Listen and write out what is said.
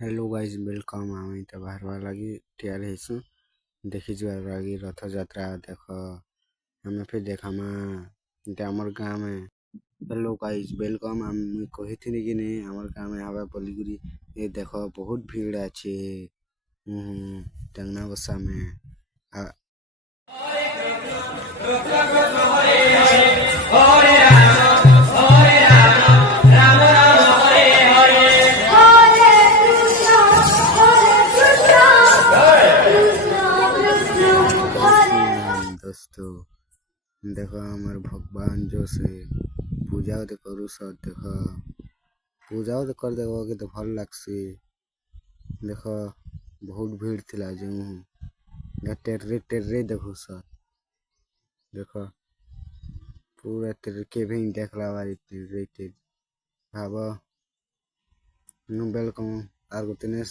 hello guys welcome ଆମେ ତ ବାହାରବା ଲାଗି ତିଆରି ହେଇସୁଁ ଦେଖିଯିବାର ଲାଗି ରଥଯାତ୍ରା ଦେଖ ଆମେ ଫିର ଦେଖାମା ଏଟା ଆମର ଗାଁରେ हेलो गाइज वेलकम मुई କହିଥିଲି କି ନି ଆମର ଗାଁରେ ହବା ବୋଲିକିରି ଏ ଦେଖ ବହୁତ ଭିଡ଼ ଅଛି ଟେଙ୍ଗନା ବସା में दोस्तों देखो हमारे भगवान जो से पूजा तो करू सब देखो पूजा तो कर देखो कि तो भल लगसी देखो बहुत भीड़ थिला जो टेर्रे टेर्रे देखो सब देखो पूरा टेर्रे के भी देखला वाली टेर्रे टेर्रे भाबो नु वेलकम आर गोतने